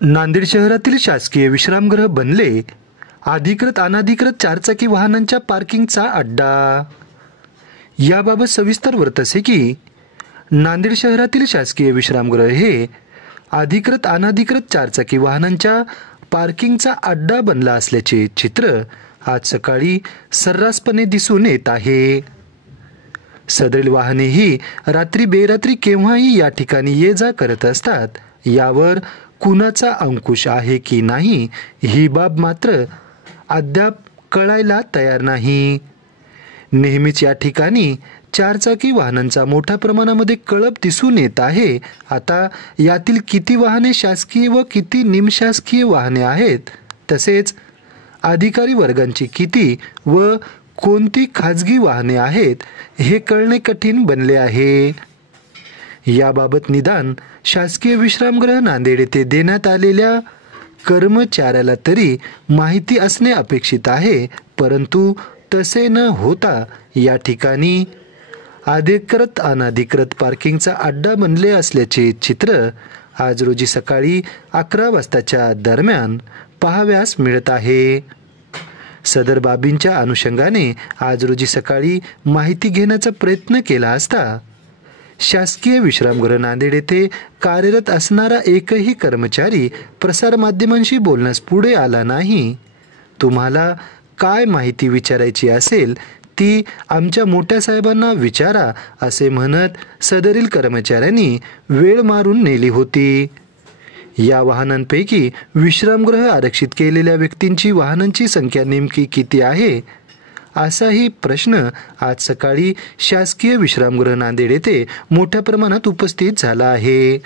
नांदेड शहरातील शासकीय विश्रामगृह बनले अधिकृत अनधिकृत चारचाकी वाहनांच्या पार्किंगचा अड्डा। याबाबत सविस्तर वृत्त असे की नांदेड शहरातील शासकीय विश्रामगृह हे अधिकृत अनधिकृत चारचाकी वाहनांच्या पार्किंगचा अड्डा बनला असल्याचे चित्र आज सकाळी सर्रासपणे दिसून येत आहे। सदरील वाहने ही रात्री बेरात्री केव्हाही या ठिकाणी ये जा करत असतात। यावर कुणाचा अंकुश आहे की नाही ही बाब मात्र अद्याप कळायला तयार नाही। नेहमीच या ठिकाणी चारचाकी वाहनांचा मोठ्या प्रमाणामध्ये कळप दिसून येत आहे। आता यातील किती वाहने शासकीय व किती निमशासकीय वाहने आहेत, तसेच अधिकारी वर्गांची किती व कोणती खाजगी वाहने आहेत हे कळणे कठीण बनले आहे। याबाबत निदान शासकीय विश्रामगृह नांदेड येथे देण्यात आलेल्या कर्मचाऱ्याला तरी माहिती असणे अपेक्षित आहे, परंतु तसे न होता या ठिकाणी अधिकृत अनधिकृत पार्किंगचा अड्डा बनले असल्याचे चित्र आज रोजी सकाळी 11 वाजताच्या दरम्यान पाहाव्यास मिळत आहे। सदर बाबींच्या अनुषंगाने आज रोजी सकाळी माहिती घेण्याचा प्रयत्न केला असता शासकीय विश्रामगृह नांदेड येथे कार्यरत असणारा एकही कर्मचारी प्रसारमाध्यमांशी बोलण्यास पुढे आला नाही। तुम्हाला काय माहिती विचारायची असेल ती आमच्या मोठ्या साहेबांना विचारा असे म्हणत सदरील कर्मचाऱ्यांनी वेळ मारून नेली होती। या वाहनांपैकी विश्रामगृह आरक्षित केलेल्या व्यक्तींची वाहनांची संख्या नेमकी किती आहे असाही प्रश्न आज सकाळी शासकीय विश्रामगृह नांदेड येथे मोठ्या प्रमाणात उपस्थित झाला आहे।